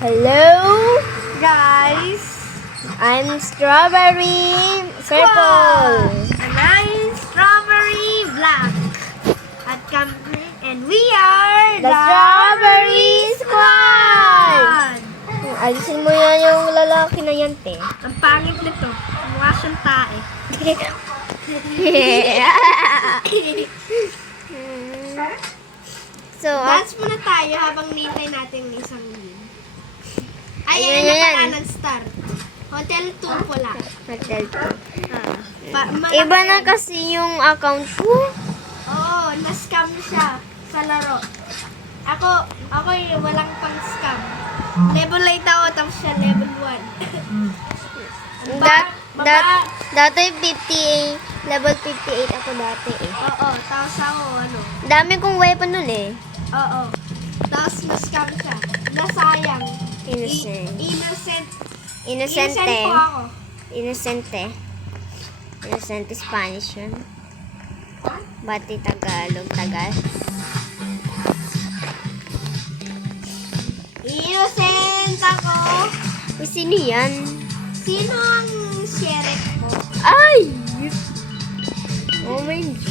Hello, Guys, I'm Strawberry Purple. and I'm Strawberry Black. And we are The Strawberry Squad! Alisin mo yan yung lalaki na yan, te. Ang pangit nito. Mukha siyang tae. So, Dance muna tayo habang nintay natin yung isang lead. Ay, Ayan, ayan na ayan. pala ng start. Hotel 2 pula. hotel to. Malaki Iba na yan. kasi yung account ko. Oo, na-scam siya sa laro. Ako yung walang pang-scam. Level 8 ako, tapos siya level 1. Dati 58, level 58 ako dati eh. Oo, tapos ako Dami kong weapon nun eh. Oo. Tapos na-scam siya. Nasayang. Innocent. Innocent Innocente. po ako. Innocente. Innocente Spanish yun. Bati Tagalog, Tagal. Innocent ako. Uy, sino yan? Sino ang sheriff mo? Ay! OMG.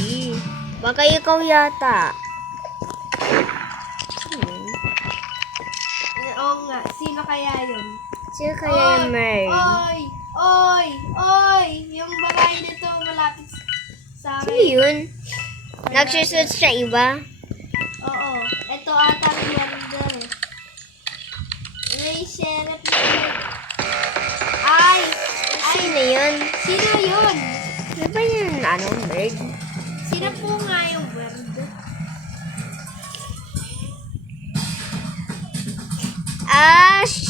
Baka ikaw yata. Oo nga, sino kaya yun? Sino kaya yung Mary? Oy! Yung babae nito malapit sa Sino akin. yun? Nagsusot siya iba? Oo. Ito ata ang murder. May sheriff na. Ay! Sino yun? Sino yun? Ano ba yun? Bird? Sino po nga yung murder?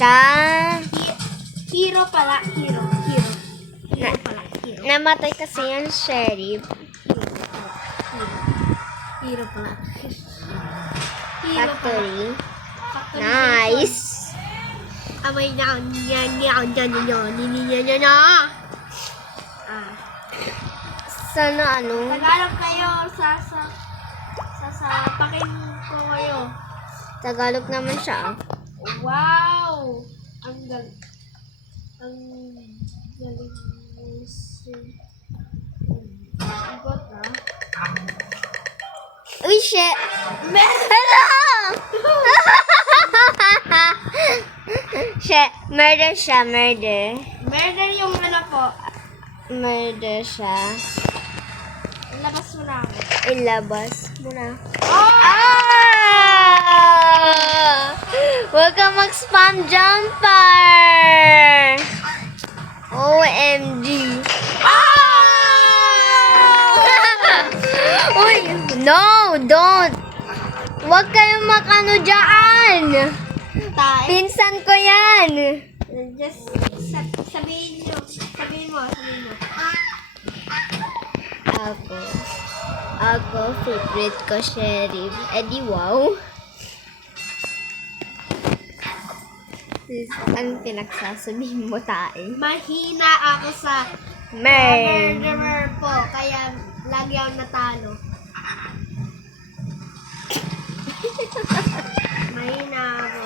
Siya. Hero pala. Hero pala. Namatay kasi yung sheriff. Hero pala. Factory. Factory. Nice. Amay na. Sana Tagalog kayo. Sasapakin ko kayo. Tagalog naman siya. Wow! Ang galing mo Got na? Uy, shit! Hello! Shit, murder siya, murder. Murder yung po. Murder siya. Labas mo na ako. Ilabas mo na. Oh! Huwag ka mag-spam jumper! OMG! Uy! No! Don't! Huwag kayong makano dyan! Tayo. Pinsan ko yan! Just sabihin mo. Ako, favorite ko, sheriff. Di wow. Ang pinagsasabihin mo tayo. Mahina ako sa Mer. murderer po. Kaya lagi ako natalo. Mahina ako.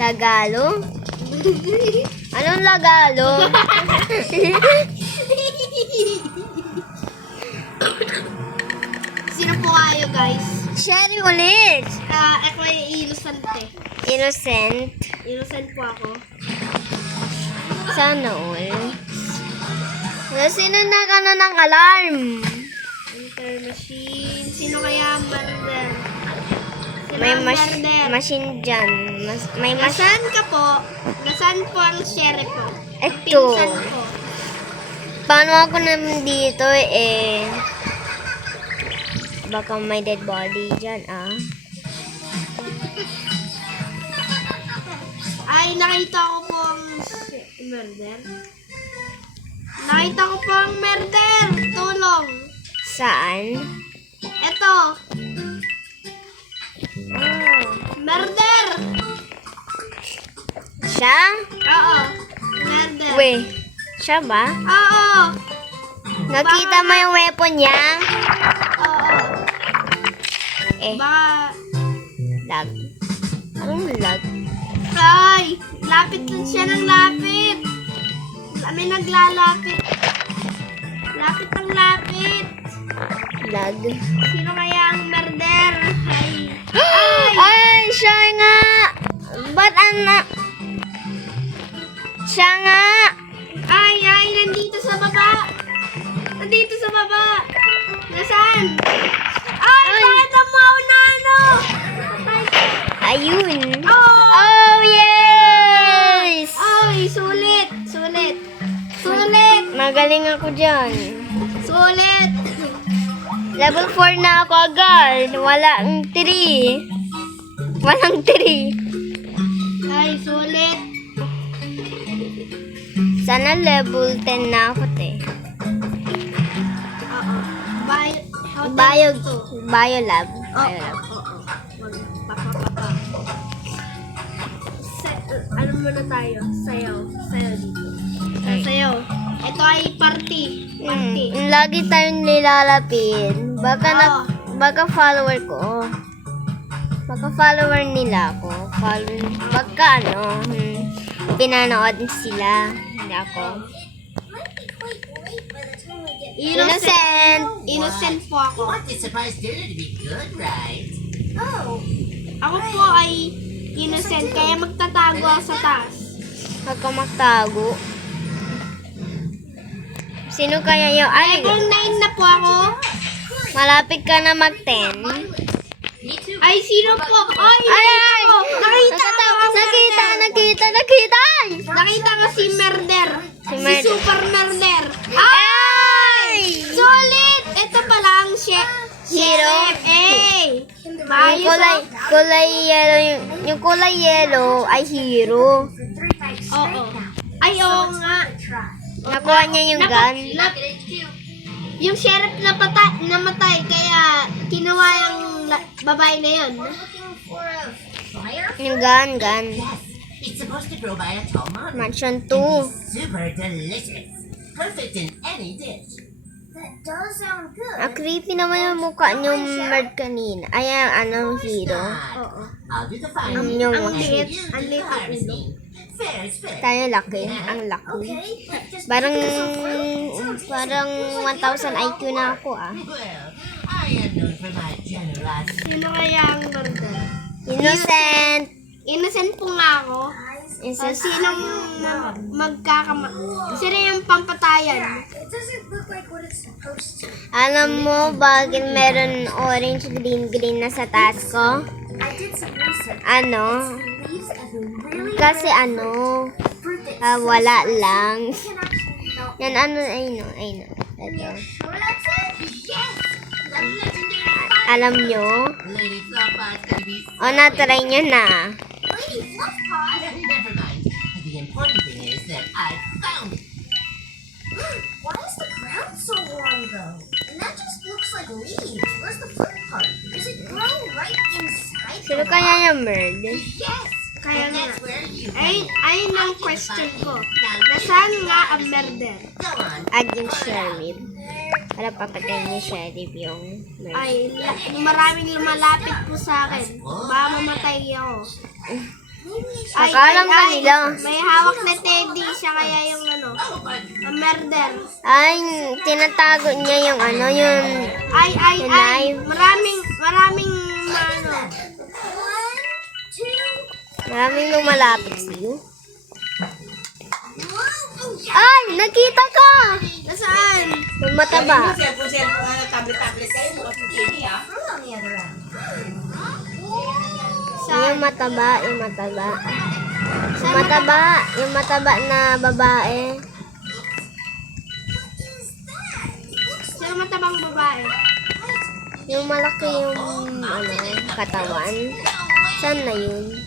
Lagalo? Anong Lagalo? Sino po kayo, guys? Sherry ulit! Ako ay innocent. Innocent. Innocent po ako. Sana all. Sino nakano ng alarm? Enter machine. Sino kaya murder? Sino May ang murder? machine dyan. May Nasaan ka po? Nasaan po ang sheriff po? Ito. Pinsan po. Paano ako naman dito eh? Baka may dead body dyan Ay, nakita ko po ang murder. Nakita ko po ang murder. Tulong. Saan? Eto. Murder. Siya? Oo. Murder. Wait. Siya ba? Oo. Nakita mo yung weapon niya? Oo. Eh. Baka lag? Anong lag? Ay, lapit lang siya ng lapit. May naglalapit. Lapit ang lapit. Lag. Sino kaya ang murder? Ay. Ay, siya nga! Ba't siya nga! Ay, nandito sa baba. Nandito sa baba. Nasaan? Ay, bakit ang mauna? Ayun! Oh! Oh, yes! Ay, sulit. Magaling ako dyan. Sulit. Level 4 na ako agad. Walang 3. Walang 3. Ay, sulit. Sana level 10 na ako, te. Oo. Biolab. Oo. Biolab. Oo. Papa. Ano muna tayo? Sayaw dito. Sayaw. Ito ay party. Lagi tayong nilalapit. Oo. Baka follower ko. Baka follower nila ako. Baka pinanood sila. Hindi ako. Innocent po ako. Want the surprise dinner to be good, right? Ako po ay innocent, kaya magtatago ako sa taas. Huwag ka magtago. Sino kaya yung... Ay, Level 9 na po ako. malapit ka na mag-10. Me too. Ay, sino po? Ay, Ay! Nakita ko ang Nakita! Nakita ko si Murder. Si Si Murder. Super Murder. Ay! Sulit! Ito pala ang Hero. Yung kulay yellow, yung kulay yellow ay hero. Oo. Ay, oo nga. Nakuha niya yung gun. Yung sheriff namatay, kaya kinuha yung babae na yun. Yung gun. Yes, it's supposed to grow by a tall mountain. Mansion And 2. be super delicious. Perfect in any dish. Ang creepy naman yung mukha niyong Merd kanina. Ay, ang hero. Oo. I'll do the fire. Yung Ang liit. You Ang do the liit ang harvesting. Fair is fair. tayo laki. Ang laki. Parang 1,000 IQ na ako ah. Well, I am known for my generosity. Sino kaya ang murder? Innocent. Innocent po nga ako. So, sinong sino yung pampatayan? Alam mo bakit meron orange, green na sa taas ko? Ano? Kasi wala lang. Yan ay no. Ito. Alam nyo? Lady Floppies gonna be Na-try nyo na. Never mind. The important thing is that I found it. Why is the ground so warm though? And that just looks like leaves. Where's the fruit part? Does it grow right inside? Sino kaya yung Merd? Yes. Kaya And nga. that's where you Ayun ang question ko. Nasaan nga ang murder? go on. At yung sheriff. Para papatay ni sheriff yung Merd. Ay, maraming lumalapit po sa akin. Baka mamatay ako. Akala ba nila? May hawak na teddy siya, kaya yung ang murder. Ay, tinatago niya yung yung... Ay. Maraming Maraming lumalapit sa'yo. Ay, nakita ka! Nasaan? Yung mataba. Yung mataba. Yung mataba na babae. Sino matabang babae? Yung malaki yung katawan. Saan na yun?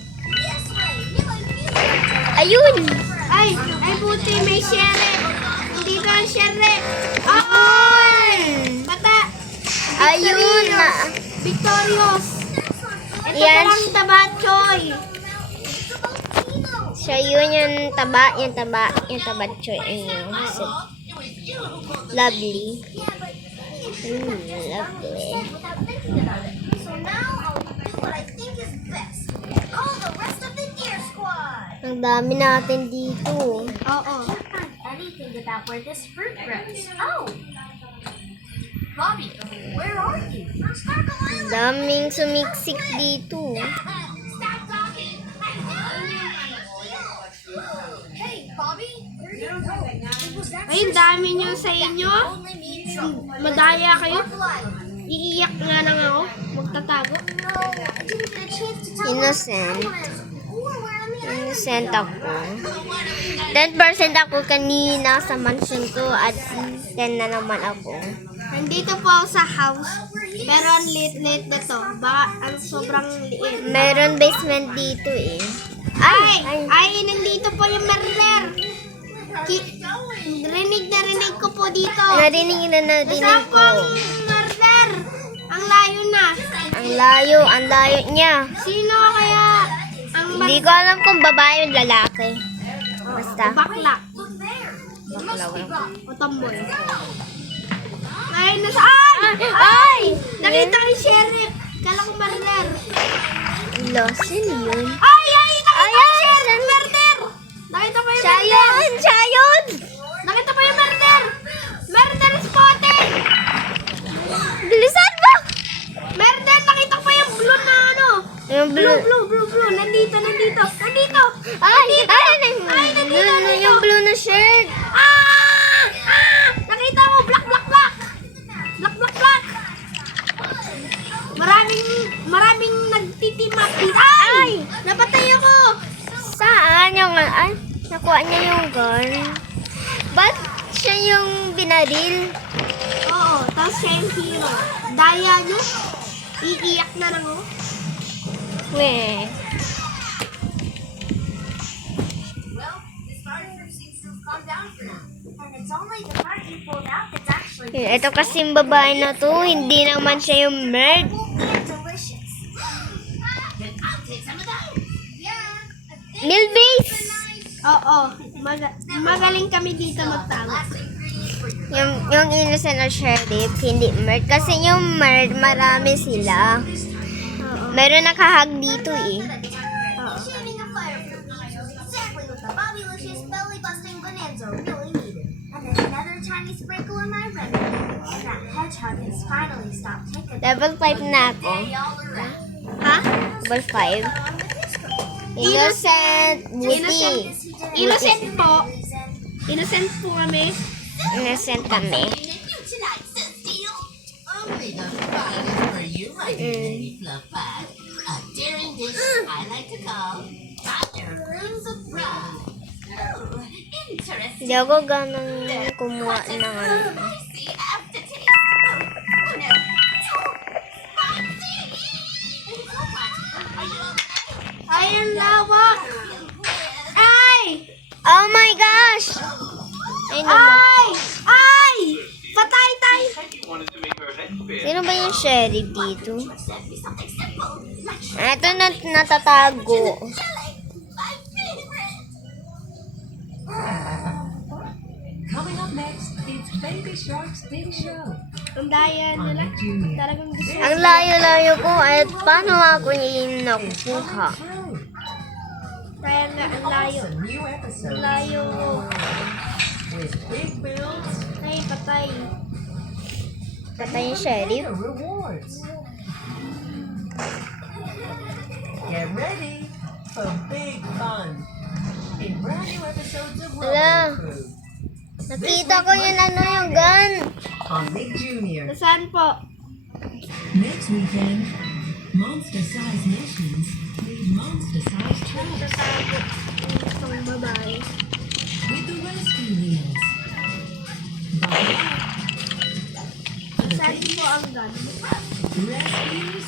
Ayun! Ay, buti may sheriff. Hindi ka ang sheriff. Bata. Ayun na! Victorious. Ito Yan. palang tabachoy. Siya yun yung taba. Yung tabatchoy. Ayun. So, lovely. Lovely. So now I'll what I think is best. Call the rest of the Deer Squad. Ang dami natin dito. Oo. Can't find anything about where this fruit grows. Oh! Bobby, where are you? On Sparkle Ang Island. daming sumiksik dito. Stop talking. I know. Hey, Bobby, where do you go? Was that Ay, ang dami nyo sa inyo. only me trouble? Madaya kayo. Sparkle Island. Iiyak nga lang ako. Magtatago. No, I didn't get a chance to tell Innocent. or where I'm in. Innocent ako. 10% ako kanina sa mansion ko at 10 na naman ako. Nandito po ako sa house. Pero ang liit-liit na to. Baka ang sobrang liit. Meron basement dito eh. Ay, nandito po yung murder. Rinig na rinig ko po dito. Narinig na narinig Nasaan po ko. ang murder? Ang layo na. Ang layo niya. Sino kaya ang Hindi ko alam kung babae o lalaki. Basta. bakla Bakla lang. o tomboy? Ay, nasaan? Ay! Nakita ko yung sheriff. Kala ko murder. Losin yun. Ay! Nakita ko yung Ayan! sheriff murder! Nakita ko yung Siya murder! yun! Siya yun! Nakita ko yung murder! Murder spotted! Bilisan mo! Murder! Nakita ko yung blue na ano! Yung Blue, blue. blue, blue, blue. Nandito! Ay! nandito Yun, dito. yung blue na shirt. Nakita mo! Black, black, black! Black, black, black! Maraming nagtitimap dito. Ay! Napatay ako! Saan yung... Ay, nakuha niya yung gun. Ba't siya yung binaril? Oo, tapos siya yung hero. Daya nyo. Iiyak na lang ako. Weh. Well, this fire trip seems to have calmed down for now. And it's only the part you pulled out that's actually Ito kasing babae na to, hindi naman siya yung merd. useful and delicious. Then I'll take some of those. Yeah, I think Milbase! Oo, magaling kami dito magtago. last ingredient for your Yung innocent na sheriff, hindi merd. Kasi yung merd, marami sila. Oo. Meron nakahag dito eh. Shaving a fire fruit leaves was exactly what the Bobbylicious belly-busting bonanza really needed. And then another tiny sprinkle in my remedy. And that hedgehog has finally stopped taking Level 5 na ako. all around. Ha? Level 5. Innocent, Woody. Innocent po. Innocent po kami. Innocent kami. Only the finest for you, my dear Lady Fluffbag. A daring dish I like to call Father Brings of Pride. Oh, interesting. Hindi ako ganun kumuha ng ano. Spicy aftertaste. Oh, no. Spicy! Are you okay? Ay, ang lawak. Ay! Oh my gosh! Ay naman. Ay! Ay! Patay tayo. Sino ba yung sheriff dito? Ito na natatago. My favorite! Coming up next, it's Baby Shark's Big Show Ang daya on nila. Nick Jr. Talagang gusto. Ang layo-layo ko at paano ako yung nakuha? Kaya nga, ang layo. Awesome new Ang episode layo. with big builds Ay, patay. Patay yung sheriff. and rewards. Get ready for big fun in brand new episodes of Hello. Robot Crew Nakita ko yung yung gun. on Nick Jr. Nasaan po? Next weekend, monster-sized missions need monster-sized traps Tatago. Itong babae. with the rescue wheels. Buckle up for the Saan big po ang gun? rescues.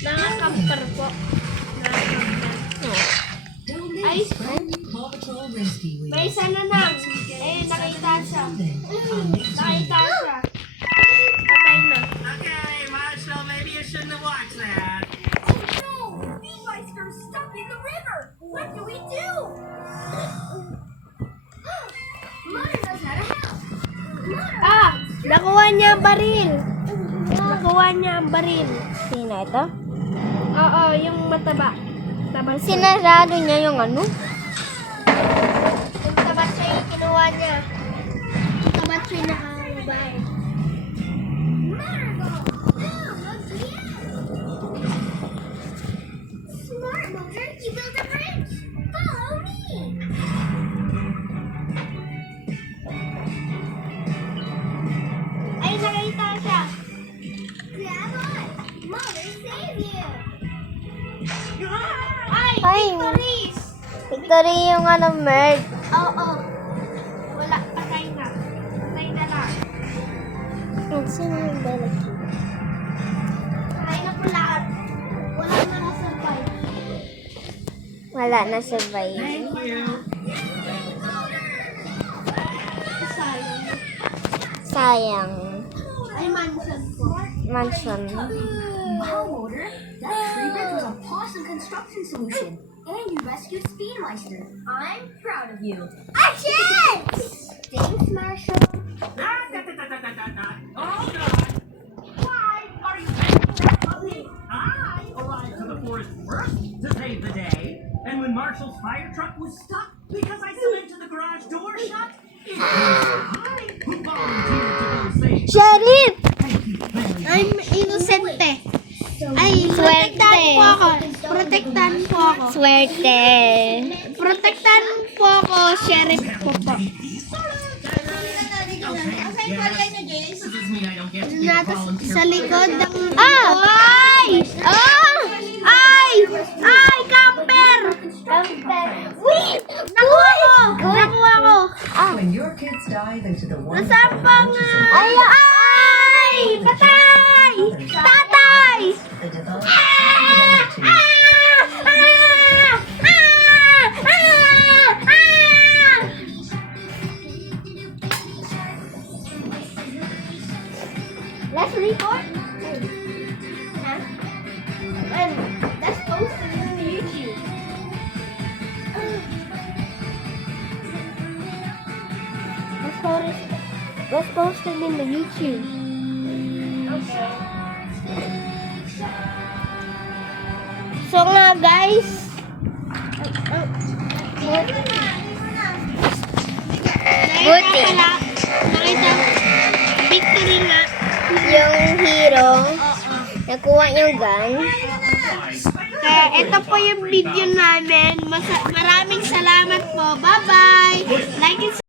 Nakakamper po. Nakakamper. Don't Ay, miss brand new Paw Patrol rescue wheels. may isa na lang. Eh, nakita siya. Sunday on Nick Jr. Nakita siya. Patay na. Okay, Marshall, maybe you shouldn't have watched that. No! Beemeister's stuck in the river! What do we do? Mother knows how to help! Mother! Ah! Nakuha niya ang baril. Nakuha niya ang baril. Sino ito? Oo, yung mataba. Tabas. Sinarado niya yung ano? Yung tabas siya yung kinuha niya. Yung tabas siya yung nakababae. Smart, Motor. You built a bridge. Follow me. Ay, nakita siya. Grab on. Mother save you. Ay, Ay. victories! Victory yung ano, Merg. Oo. Wala, patay na. Patay na lang. Sino yung Bella? Patay na po lahat. Wala na nakasurvive. Wala na survive. Thank you. Sayang. Sayang. Ay, mansion po. Mansion. Wow, Motor. That tree bridge was a awesome construction solution. And you rescued Speedmeister. I'm proud of you. Action! Thanks, Marshall. Hold on. Why are you taking that puppy? I arrived to the forest first to save the day, and when Marshall's fire truck was stuck because I cemented the garage door shut, it was I who volunteered to go save. Sheriff! Thank you very much. I'm innocente. Ay, protektahan po ako. Protektahan po ako. Swerte. Protektahan po ako, sheriff po po. Does this mean I don't get to be a volunteer? Sa likod ng... Ah! Ay! Ah! Ay! Ay! Camper! Wait! Nakuha ko! Nakuha ko! When your kids dive into the one Nasaan pa nga? Ay! Ay! Patay! Tatay! the developed Ah! to Ah! Ah! Ah! Ah! Let's record. And that's posted in the YouTube. Let's post it in the YouTube. So nga guys, buti Nakita, victory nga. yung hero nakuha yung gun. Kaya ito po yung video namin. Maraming salamat po. Bye-bye! Like and